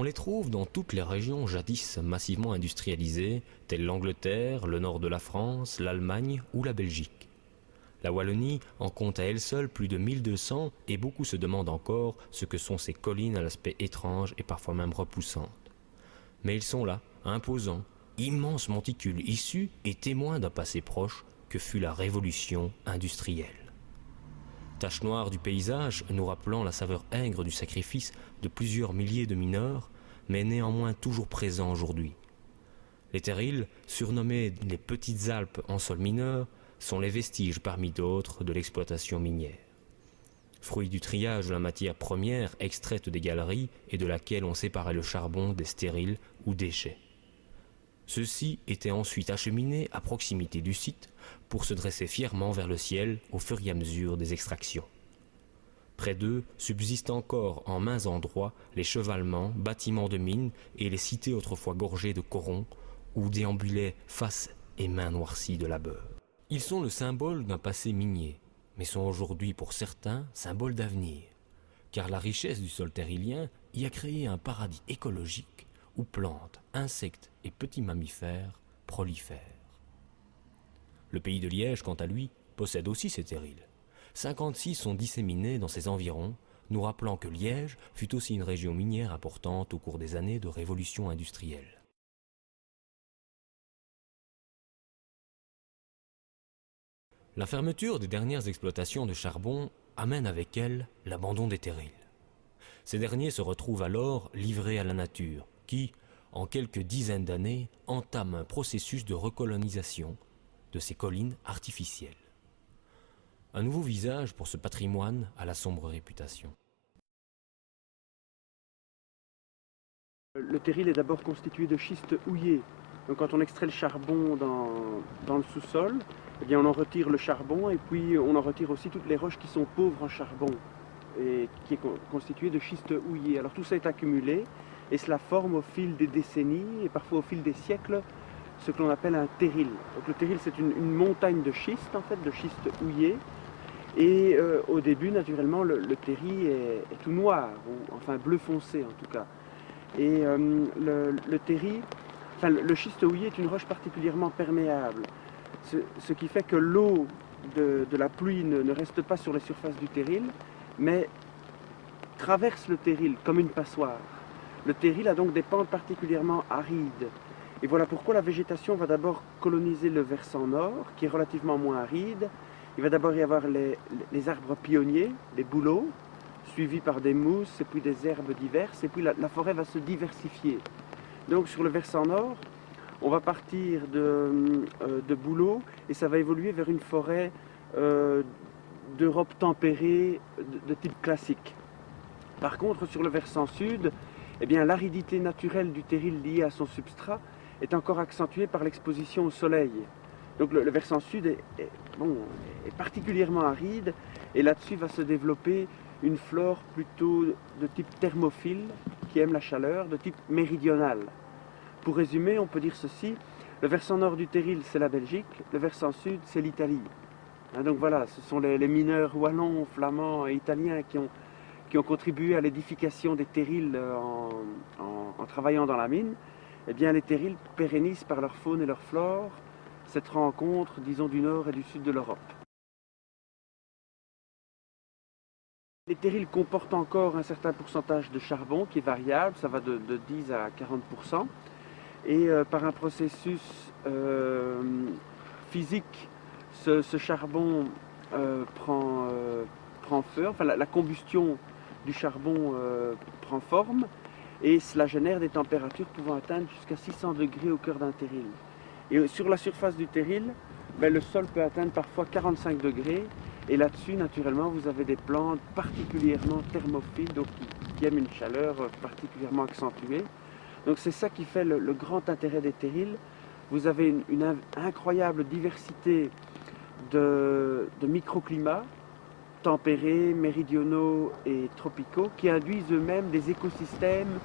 On les trouve dans toutes les régions jadis massivement industrialisées, telles l'Angleterre, le nord de la France, l'Allemagne ou la Belgique. La Wallonie en compte à elle seule plus de 1200 et beaucoup se demandent encore ce que sont ces collines à l'aspect étrange et parfois même repoussante. Mais ils sont là, imposants, immenses monticules issus et témoins d'un passé proche que fut la révolution industrielle. Tache noire du paysage nous rappelant la saveur aigre du sacrifice de plusieurs milliers de mineurs, mais néanmoins toujours présent aujourd'hui. Les terrils, surnommés les Petites Alpes en sol mineur, sont les vestiges parmi d'autres de l'exploitation minière. Fruit du triage de la matière première extraite des galeries et de laquelle on séparait le charbon des stériles ou déchets. Ceux-ci étaient ensuite acheminés à proximité du site pour se dresser fièrement vers le ciel au fur et à mesure des extractions. Près d'eux subsistent encore en maint endroits les chevalements, bâtiments de mines et les cités autrefois gorgées de corons où déambulaient faces et mains noircies de labeur. Ils sont le symbole d'un passé minier, mais sont aujourd'hui pour certains symboles d'avenir, car la richesse du sol terrilien y a créé un paradis écologique où plantes, insectes et petits mammifères prolifèrent. Le pays de Liège, quant à lui, possède aussi ces terrils. 56 sont disséminés dans ses environs, nous rappelant que Liège fut aussi une région minière importante au cours des années de révolution industrielle. La fermeture des dernières exploitations de charbon amène avec elle l'abandon des terrils. Ces derniers se retrouvent alors livrés à la nature, qui, en quelques dizaines d'années, entame un processus de recolonisation de ces collines artificielles. Un nouveau visage pour ce patrimoine à la sombre réputation. Le terril est d'abord constitué de schiste houillé. Donc quand on extrait le charbon dans le sous-sol, eh bien on en retire le charbon et puis on en retire aussi toutes les roches qui sont pauvres en charbon et qui est constitué de schiste houillé. Alors tout ça est accumulé et cela forme au fil des décennies et parfois au fil des siècles ce que l'on appelle un terril. Donc le terril c'est une montagne de schiste en fait, de schiste houillé. Et au début naturellement le terri est tout noir, ou enfin bleu foncé en tout cas. Et le terri, enfin le schiste houillé est une roche particulièrement perméable, ce qui fait que l'eau de la pluie ne reste pas sur les surfaces du terril, mais traverse le terril comme une passoire. Le terril a donc des pentes particulièrement arides. Et voilà pourquoi la végétation va d'abord coloniser le versant nord, qui est relativement moins aride. Il va d'abord y avoir les arbres pionniers, les bouleaux, suivis par des mousses et puis des herbes diverses, et puis la forêt va se diversifier. Donc sur le versant nord, on va partir de bouleaux et ça va évoluer vers une forêt d'Europe tempérée de type classique. Par contre, sur le versant sud, eh bien, l'aridité naturelle du terril liée à son substrat est encore accentuée par l'exposition au soleil. Donc le versant sud est particulièrement aride et là-dessus va se développer une flore plutôt de type thermophile qui aime la chaleur, de type méridional. Pour résumer, on peut dire ceci, le versant nord du terril c'est la Belgique, le versant sud c'est l'Italie. Donc voilà, ce sont les mineurs wallons, flamands et italiens qui ont contribué à l'édification des terrils en travaillant dans la mine. Eh bien les terrils pérennisent par leur faune et leur flore cette rencontre, disons, du nord et du sud de l'Europe. Les terrils comportent encore un certain pourcentage de charbon qui est variable, ça va de 10 à 40%. Et par un processus physique, ce charbon prend feu, enfin la combustion du charbon prend forme et cela génère des températures pouvant atteindre jusqu'à 600 degrés au cœur d'un terril. Et sur la surface du terril, le sol peut atteindre parfois 45 degrés. Et là-dessus, naturellement, vous avez des plantes particulièrement thermophiles, donc qui aiment une chaleur particulièrement accentuée. Donc c'est ça qui fait le grand intérêt des terrils. Vous avez une incroyable diversité de microclimats, tempérés, méridionaux et tropicaux, qui induisent eux-mêmes des écosystèmes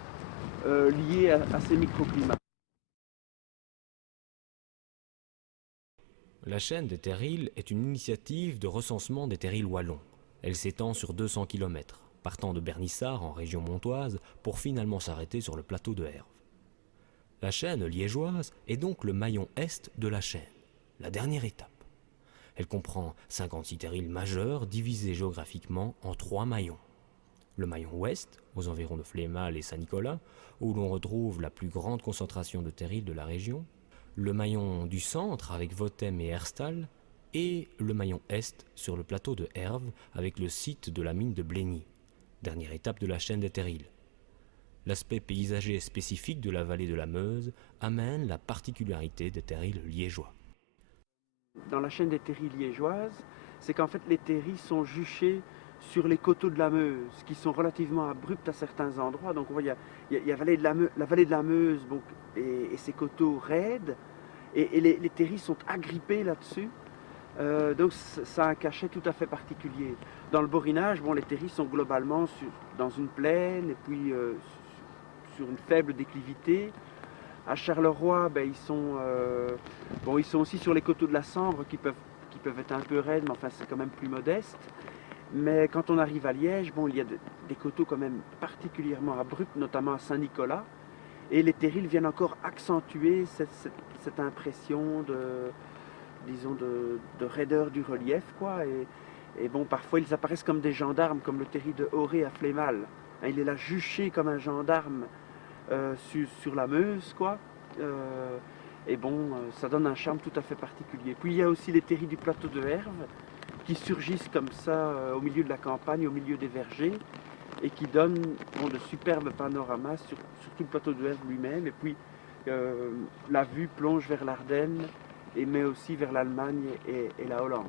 liés à ces microclimats. La chaîne des terrils est une initiative de recensement des terrils wallons. Elle s'étend sur 200 km. partant de Bernissart en région montoise pour finalement s'arrêter sur le plateau de Herve. La chaîne liégeoise est donc le maillon est de la chaîne, la dernière étape. Elle comprend 56 terrils majeurs divisés géographiquement en 3 maillons. Le maillon ouest, aux environs de Flémal et Saint-Nicolas, où l'on retrouve la plus grande concentration de terrils de la région, le maillon du centre avec Vothem et Herstal, et le maillon est sur le plateau de Herve avec le site de la mine de Blény, dernière étape de la chaîne des terrils. L'aspect paysager spécifique de la vallée de la Meuse amène la particularité des terrils liégeois. Dans la chaîne des terries liégeoises, c'est qu'en fait les terries sont juchées sur les coteaux de la Meuse, qui sont relativement abrupts à certains endroits. Donc on voit, il y a la vallée de la Meuse donc, et ses coteaux raides, et les terries sont agrippées là-dessus. Donc ça a un cachet tout à fait particulier. Dans le Borinage, bon, les terries sont globalement dans une plaine et puis sur une faible déclivité. À Charleroi, ben, ils sont aussi sur les coteaux de la Sambre qui peuvent être un peu raides, mais enfin c'est quand même plus modeste. Mais quand on arrive à Liège, bon, il y a des coteaux quand même particulièrement abrupts, notamment à Saint-Nicolas. Et les terrils viennent encore accentuer cette impression de raideur du relief, quoi. Et bon, parfois ils apparaissent comme des gendarmes, comme le terril de Auré à Flémal. Hein, il est là juché comme un gendarme sur la Meuse, quoi. Et bon, ça donne un charme tout à fait particulier. Puis il y a aussi les terris du plateau de Herve, qui surgissent comme ça au milieu de la campagne, au milieu des vergers, et qui donnent de superbes panoramas sur tout le plateau de Herve lui-même. Et puis la vue plonge vers l'Ardenne, mais aussi vers l'Allemagne et la Hollande.